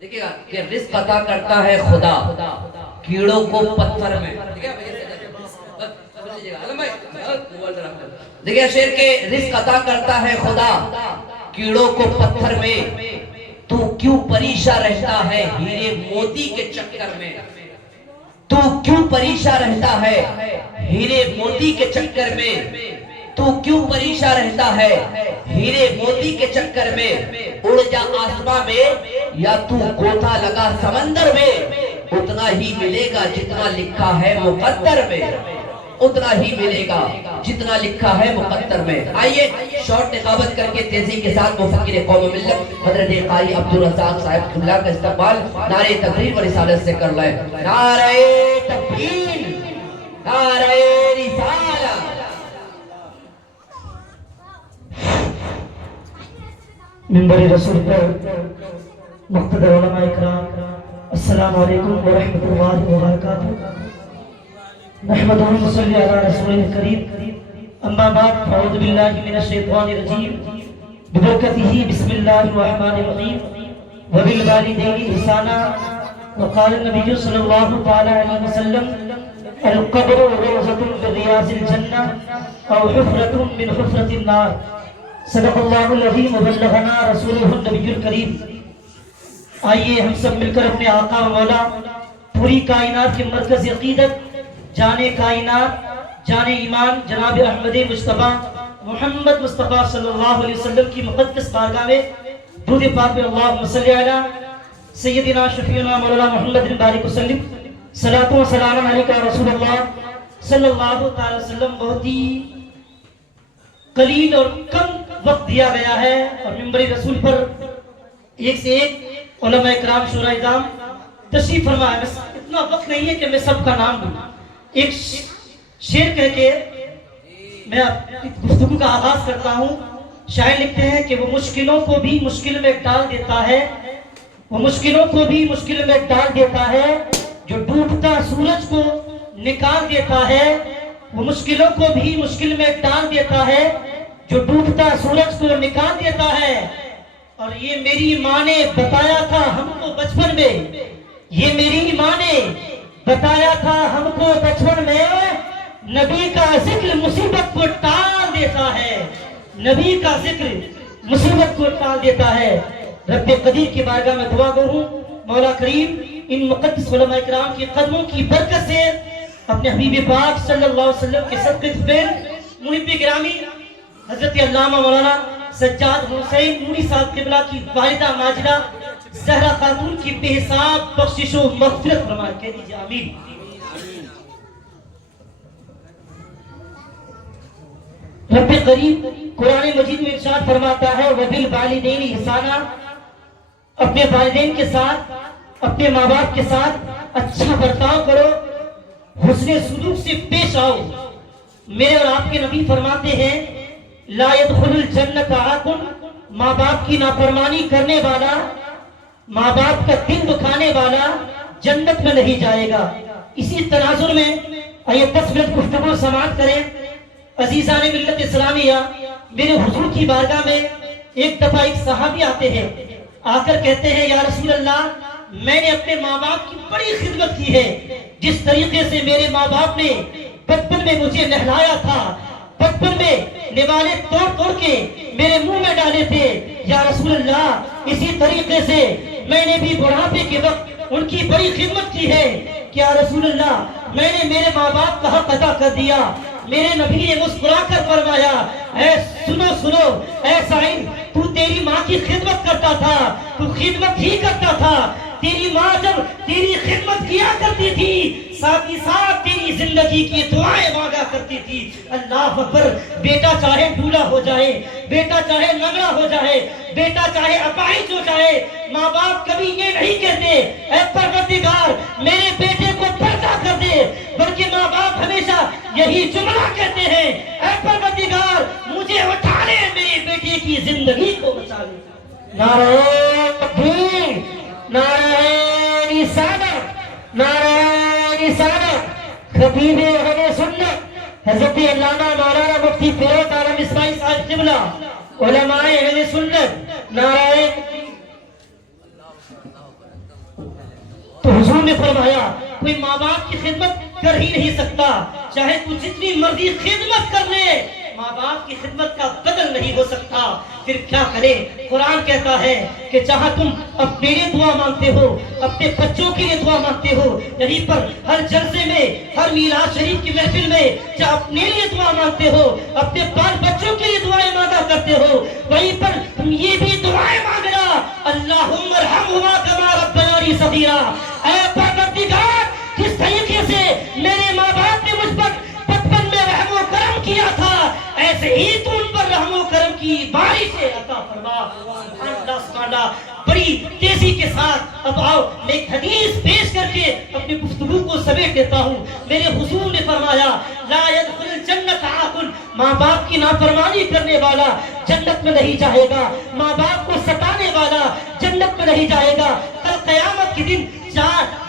دیکھیے گا کہ رزق عطا کرتا ہے خدا کیڑوں کو پتھر میں. دیکھیے شیر کے رزق عطا کرتا ہے خدا کیڑوں کو پتھر میں، تو کیوں پریشان رہتا ہے ہیرے موتی کے چکر میں. تو کیوں پریشان رہتا ہے ہیرے موتی کے چکر میں. تو کیوں پریشان رہتا ہے ہیرے موتی کے چکر میں. اڑ جا آسمان میں یا تو گوتا لگا سمندر میں، اتنا ہی ملے گا جتنا لکھا ہے مقدر میں. اتنا ہی ملے گا جتنا لکھا ہے مقدر میں. آئیے شارٹ نقابت کر کے تیزی کے ساتھ مفکر قوم و ملت حضرت قاری عبدالرزاق صاحب اللہ کا استقبال نعرہ تکبیر و رسالت سے کر لائے. نعرہ تکبیر، نعرہ رسالت. منبر رسول پر مقتدر علماء اکرام، السلام علیکم ورحمۃ اللہ وبرکاتہ. نحمدہ و نصلی علی رسول الکریم، اما بعد فاعوذ باللہ من الشیطان الرجیم، ببرکتہ بسم اللہ الرحمن الرحیم. وبالوالدین احسانا، وقال النبی صلی اللہ تعالی علیہ وسلم القبر روضۃ من ریاض الجنہ او حفرۃ من حفرۃ النار. صدق اللہ العظیم وبلغنا رسولہ النبی الکریم. آئیے ہم سب مل کر اپنے آقا و مولا پوری کائنات کے مرکز عقیدت جانے کائنات جانے ایمان جناب احمد مصطفیٰ محمد مصطفیٰ صلی اللہ علیہ وسلم کی مقدس بارگاہ میں درود پاک میں اللہم صلی علی سیدنا شفیعنا مولانا محمد بن بارک وسلم. صلاۃ و سلام علیکہ رسول اللہ صلی اللہ تعالی وسلم. بہت ہی قلیل اور کم وقت دیا گیا ہے اور منبر رسول پر ایک سے ایک علماء اکرام شورا اعظام تشریف فرما ہے. اتنا وقت نہیں ہے کہ میں سب کا نام دوں. ایک شعر کہہ کے میں گفتگو کا آغاز کرتا ہوں. شاعر لکھتے ہیں کہ وہ مشکلوں کو بھی مشکل میں ڈال دیتا ہے، وہ مشکلوں کو بھی مشکل میں ڈال دیتا ہے جو ڈوبتا سورج کو نکال دیتا ہے. وہ مشکلوں کو بھی مشکل میں ڈال دیتا ہے جو ڈوبتا سورج کو نکال دیتا ہے. اور یہ میری ماں نے بتایا تھا ہم کو بچپن میں، یہ میری ماں نے بتایا تھا ہم کو بچپن میں، نبی کا ذکر مصیبت کو ٹال دیتا ہے، نبی کا ذکر مصیبت کو ٹال دیتا ہے. رب قدیر کی بارگاہ میں دعا گو ہوں مولا کریم ان مقدس علماء اکرام کے قدموں کی برکت سے اپنے حبیب پاک صلی اللہ علیہ وسلم کے صدقے پھر محب گرامی حضرت علامہ مولانا سجاد حسین نوری صاحب قبلہ کی والدہ ماجدہ زہرا خاتون کی بے حساب بخشش و مغفرت فرمائے. کہہ دیجیے آمین. رب قریب قرآن مجید میں ارشاد فرماتا ہے وبالوالدین احسانا، اپنے والدین کے ساتھ اپنے ماں باپ کے ساتھ اچھا برتاؤ کرو، حسن سلوک سے پیش آؤ. میرے اور آپ کے نبی فرماتے ہیں لا يدخل الجنت عاقل، ماں باپ کی نافرمانی کرنے والا، ماں باپ کا دل دکھانے والا جنت میں نہیں جائے گا. اسی تناظر میں آئیے 10 منٹ گفتگو سماعت کریں. عزیزان ملت اسلامیہ، میرے حضور کی بارگاہ میں ایک دفعہ ایک صحابی آتے ہیں، آ کر کہتے ہیں یا رسول اللہ میں نے اپنے ماں باپ کی بڑی خدمت کی ہے، جس طریقے سے میرے ماں باپ نے بچپن میں مجھے نہلایا تھا، بچپن میں نوالے توڑ توڑ کے میرے منہ میں ڈالے تھے، یا رسول اللہ اسی طریقے سے میں نے بھی بڑھاپے کے وقت ان کی بڑی خدمت کی ہے. کیا رسول اللہ میں نے میرے ماں باپ کا حق ادا کر دیا؟ میرے نبی نے مسکرا کر فرمایا اے سنو سنو اے سائن، تو تیری ماں کی خدمت کرتا تھا، تو خدمت ہی کرتا تھا. تیری ماں جب تیری خدمت کیا کرتی تھی ساتھ ہی ساتھ تیری زندگی کی دعائیں مانگا کرتی تھی. اللہ اکبر. بیٹا چاہے ڈھولا ہو جائے، بیٹا چاہے لنگڑا ہو جائے، بیٹا چاہے اپاہج ہو جائے، ماں باپ کبھی یہ نہیں کہتے اے پروردگار میرے بیٹے کو پردہ کر دے، بلکہ ماں باپ ہمیشہ یہی جملہ کہتے ہیں اے پروردگار مجھے اٹھا لے، میرے بیٹے کی زندگی کو بچا لے. نعرہ تکبیر، نعرہ رسالت، نعرہ رسالت. خطیب اہل سنت حضرت علامہ مولانا مفتی فیروز عالم اسماعیل صاحب قبلہ، علماء اہل سنت، نعرہ تو حضور نے فرمایا کوئی ماں باپ کی خدمت کر ہی نہیں سکتا، چاہے تو جتنی مرضی خدمت کر لے، ماں باپ کی خدمت کا بدل نہیں ہو سکتا۔ پھر کیا کرے؟ قرآن کہتا ہے کہ جہاں تم اپنے لیے دعا مانگتے ہو، اپنے بچوں کے لیے دعا مانگتے ہو، یہیں پر ہر جلسے میں، ہر میلاد شریف کی محفل میں جہاں اپنے لیے دعا مانگتے ہو، اپنے بال بچوں کے لیے دعائیں مانگا کرتے ہو، وہیں پر تم یہ بھی دعائیں مانگنا، اللہم ارحمہما کما ربیانی صغیرا، اے پروردگار جس طریقے سے میرے ماں باپ نے مجھ پر بچپن میں رحم و کرم کیا تھا، ایسے ہی تو ان پر رحم و کرم کی بارش عطا فرما۔ اللہ سبحانہ بڑی تیزی کے ساتھ اب آؤ میں ایک حدیث پیش کر کے اپنی گفتگو کو سمیٹ دیتا ہوں۔ میرے حضور نے فرمایا لا يدخل الجنت عاقل، ماں باپ کی نافرمانی کرنے والا جنت میں نہیں جائے گا، ماں باپ کو ستانے والا جنت میں نہیں جائے گا۔ کل قیامت کے دن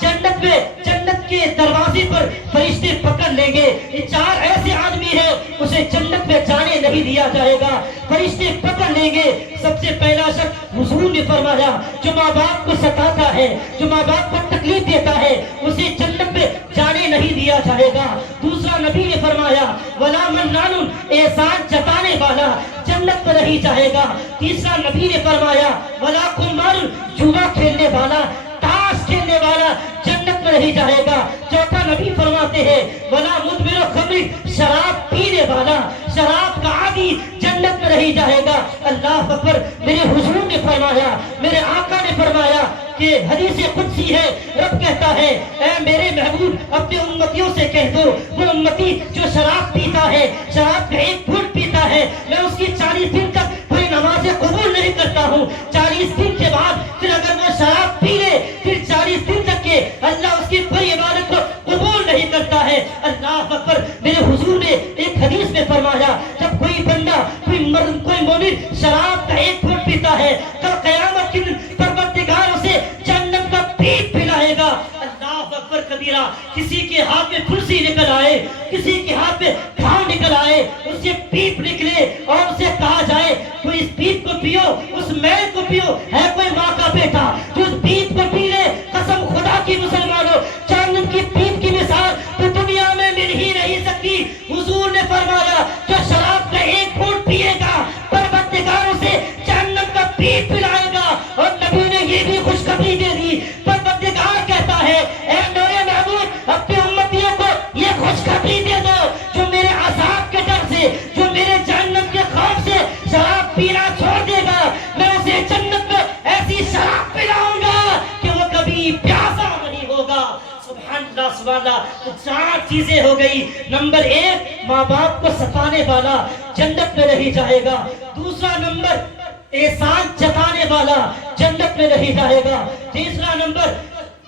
جنت کے دروازے پر فرشتے پکڑ لیں گے، یہ 4 ایسے آدمی ہیں اسے جنت میں جانے نہیں دیا جائے گا، فرشتے پکڑ لیں گے۔ سب سے پہلا شخص حضور نے فرمایا جو ماں باپ کو ستاتا ہے، جو ماں باپ کو تکلیف دیتا ہے، اسے جنت میں جانے نہیں دیا جائے گا۔ دوسرا نبی نے فرمایا ولا منان، احسان جتانے والا جنت میں نہیں جائے گا۔ تیسرا نبی نے فرمایا ولا قمار، جوا کھیلنے والا، تاش کھیلنے والا جنت میں نہیں جائے گا۔ چوتھا نبی فرماتے ہیں ولا مدمن الخمر، شراب پینے والا، شراب کا عادی جنت میں نہیں جائے گا۔ اللہ اکبر۔ میرے حضور نے فرمایا، میرے آقا نے فرمایا کہ حدیث قدسی ہے، رب کہتا ہے اے میرے محبوب اپنے امتیوں سے کہہ دو وہ امتی جو شراب پیتا ہے، شراب کا ایک گھونٹ پیتا ہے، میں اس کی 40 دن تک کوئی نماز قبول نہیں کرتا ہوں۔ 40 دن کے بعد پھر اگر وہ شراب پی لے، پھر 40 دن تک کے اللہ اس کی کوئی عبادت کو قبول نہیں کرتا ہے۔ اللہ اکبر۔ میرے حضور نے ایک حدیث میں فرمایا جب کوئی بندہ، کوئی مرد، کوئی مومن شراب کا ایک گھونٹ پیتا ہے، کل قیامت کے دن پروردگار اسے جنت کا پیپ پلائے گا۔ اللہ اکبر کبیرہ۔ کسی کے ہاتھ میں پھنسی نکل آئے، کسی کے ہاتھ میں گھاؤ نکل آئے، اس سے پیپ نکلے اور اسے کہا جائے تو اس پیپ کو پیو، اس میل کو پیو، ہے کوئی ماں کا بیٹا جو اس پیپ کو پی لے، قسم خدا کی مسلمانوں جہنم کی پیپ کی مثال تو دنیا میں مل ہی نہیں سکتی۔ حضور نے فرمایا جو شراب کا ایک گھونٹ پیے گا پروردگار اسے جہنم کا پیپ پلائے گا۔ اور نبی نے یہ بھی خوشخبری دے دی، پروردگار کہتا ہے اے میرے محبوب اپنے امتیوں کو یہ خوشخبری دے دو جو میرے عذاب کے ڈر سے، جو میرے جہنم کے خوف سے شراب پینا چھوڑ دے گا، میں اسے جنت میں ایسی شراب پلاؤں گا کہ وہ کبھی پیاسا نہیں ہوگا۔ سبحان اللہ سبحان اللہ۔ تو 4 چیزیں ہو گئی۔ نمبر 1 ماں باپ کو ستانے والا جنت میں نہیں جائے گا۔ دوسرا نمبر احسان جتانے والا جنت میں نہیں جائے گا۔ تیسرا نمبر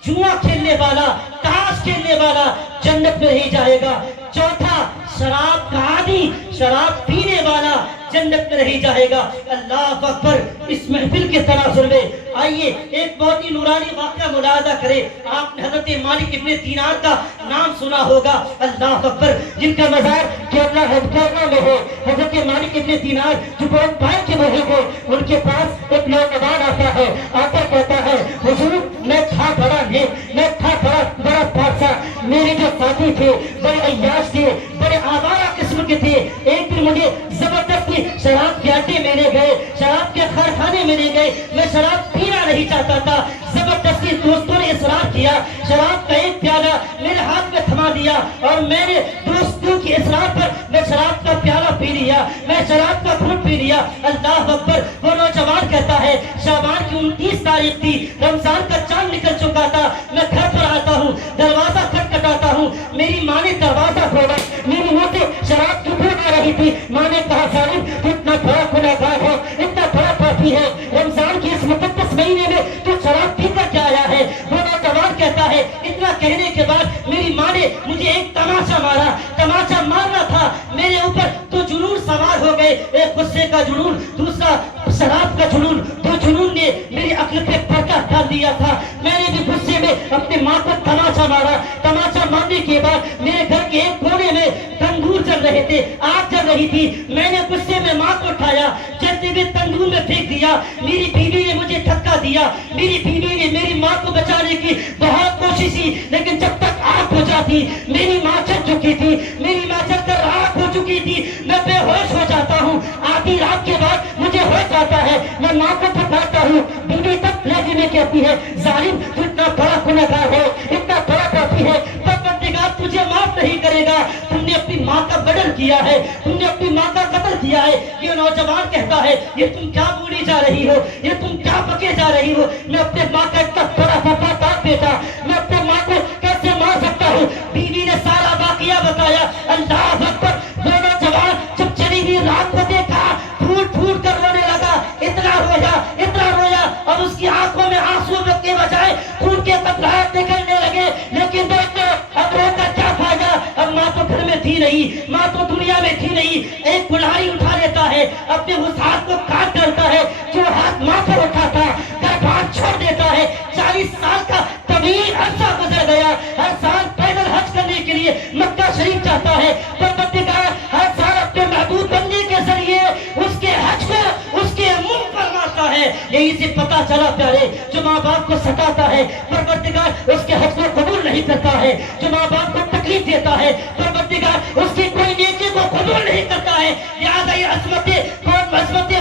جوا کھیلنے والا، تاش کھیلنے والا جنت میں نہیں جائے گا۔ چوتھا شراب کا عادی، شراب پینے والا جنت میں نہیں جائے گا۔ اللہ اکبر۔ اس محفل کے تناظر میں آئیے ایک بہت ہی نورانی واقعہ ملاحظہ کریں۔ آپ نے حضرت مالک ابن دینار کا نام سنا ہوگا۔ اللہ اکبر۔ جن کا مزار کیرلا میں ہے، حضرت مالک ابن دینار جو بہت بھائی کے بہو کو، ان کے پاس ایک نوجوان آتا ہے، آتا کہتا ہے حضور میں تھا بڑا نیک، میں تھا بڑا بادشاہ، میرے جو ساتھی تھے بڑے عیاش تھے، بڑے آوارہ قسم کے تھے، ایک دن مجھے زبردستی شراب کے اڈے میں لے گئے، شراب کے کارخانے میں لے گئے، میں شراب پینا نہیں چاہتا تھا، زبردستی دوستوں نے اصرار کیا، شراب کا ایک پیالہ میرے ہاتھ میں تھما دیا اور میں نے دوستوں کی اصرار پر میں شراب کا پیالہ پی لیا، میں شراب کا گھونٹ پی لیا۔ اللہ اکبر۔ وہ نوجوان کہتا ہے شعبان کی 29 تاریخ تھی، رمضان کا چاند نکل چکا تھا، میں گھر پر آتا ہوں، دروازہ کھٹکھٹاتا ہوں، میری ماں نے دروازہ کھولا، میری ماں سے شراب کی بو آ رہی تھی، ماں نے کہا سالم اتنا بڑا گنہگار ہے، اتنا بڑا پاپی ہے، رمضان کے اس مقدس مہینے میں تو شراب پی کر کیا آیا ہے؟ وہ نوجوان کہتا ہے اتنا کہنے کے بعد میری ماں نے مجھے ایک تماشا مارا، تماشا مارنا تھا میرے اوپر تو جنون سوار ہو گئے، ایک غصے کا جنون، دوسرا شراب کا جنون، دو جنون نے میری عقل پہ پردہ ڈال دیا تھا۔ میں نے بھی غصے میں اپنے ماں کو تماشا مارا، تماشا مارنے کے بعد میرے گھر کے ایک کونے میں تندور جل رہے تھے، آگ جل رہی تھی، میں نے غصے میں ماں کو اٹھایا، جلتے ہوئے تندور میں پھینک دیا، میری بیوی نے مجھے دھکا دیا. میری بیوی نے میری ماں کو بچانے کی بہت کوشش کی, لیکن جب تک آگ بجھا تھی میری ماں چل چکی تھی, میری ماں چل کر راکھ ہو چکی تھی. میں بے ہوش ہو جاتا ہوں, آدھی رات کے بعد مجھے ہوش جاتا ہے, میں ماں کو پکارتا ہوں. بیوی تب لہجے میں کہتی ہے, ظالم تو اتنا بڑا گنہگار ہے, اتنا بڑا پاپی ہے, پروردگار تجھے معاف نہیں کرے گا. تم نے اپنی ماں کا مرڈر کیا ہے, تم نے اپنی ماں کا قتل کیا ہے. یہ نوجوان کہتا ہے, یہ تم کیا بولی جا رہی ہو, یہ تم کیا پکے جا رہی ہو. میں اپنے ماں کا اتنا بڑا وفادار بیٹا, میں اپنے ماں کو کیسے مار سکتا ہوں. بیوی نے سارا واقعہ بتایا. اللہ اکبر. وہ نوجوان جب چلی ہوئی رات کو دیکھا, پھوٹ پھوٹ کر رونے لگا, اتنا رویا اور اس کی آنکھوں میں آنسو کے بجائے خون کے قطرات نکلنے لگے. لیکن دوستو, اب رو کر کیا فائدہ, اب ماں تو گھر میں تھی نہیں, ماں تو دنیا میں تھی نہیں. ایک کلاڑی اٹھا لیتا ہے, اپنے اس ہاتھ کو کاٹ ڈالتا ہے جو ہاتھ ماں پر اٹھا تھا, گربان چھوڑ دیتا ہے. 40 سال کا طویل عرصہ گزر گیا. ہر سال پیدل حج کرنے کے لیے مکہ شریف جاتا ہے. پروردگار ہر سال اپنے محبوب بندے کے ذریعے اس کے حج کو اس کے منہ پر مارتا ہے. یہی سے پتا چلا پیارے, جو ماں باپ کو ستاتا ہے پروردگار اس کے حج کو قبول نہیں کرتا ہے. جو ماں باپ کو تکلیف دیتا ہے پروردگار اس کی کوئی نیکی کو قبول نہیں کرتا ہے. لہٰذا یہ عظمت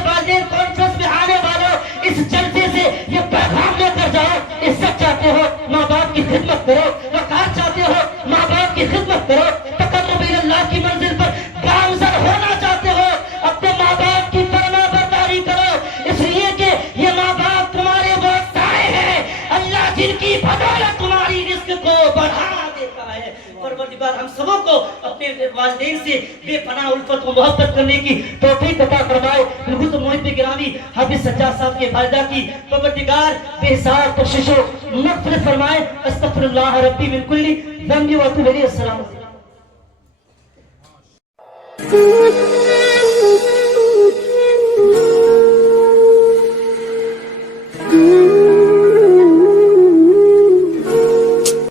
والدین کانفرنس میں آنے والوں, اس جلسے سے یہ پیغام لے کر جاؤ. عزت چاہتے ہو, ماں باپ کی خدمت کرو. وقار چاہتے ہو, ماں باپ کی خدمت کرو. تقرب الی اللہ کی منزل پر گامزن ہونا چاہتے ہو, اپنے ماں باپ کی فرما برداری کرو. اس لیے کہ یہ ماں باپ تمہارے وہ سائے ہیں, اللہ جن کی بدولت تمہاری رزق کو بڑھا دیتا ہے. پروردگار ہم سبوں کو اپنے والدین سے بے پناہ الفت و محبت کرنے کی توفیق عطا فرمائے. بالخصوص محب گرامی حافظ سجاد صاحب کے والدہ کی پروردگار بے حساب بخشش و مغفرت فرمائے. استغفر اللہ ربی من کل ذنب و اتوب الیہ. السلام علیکم.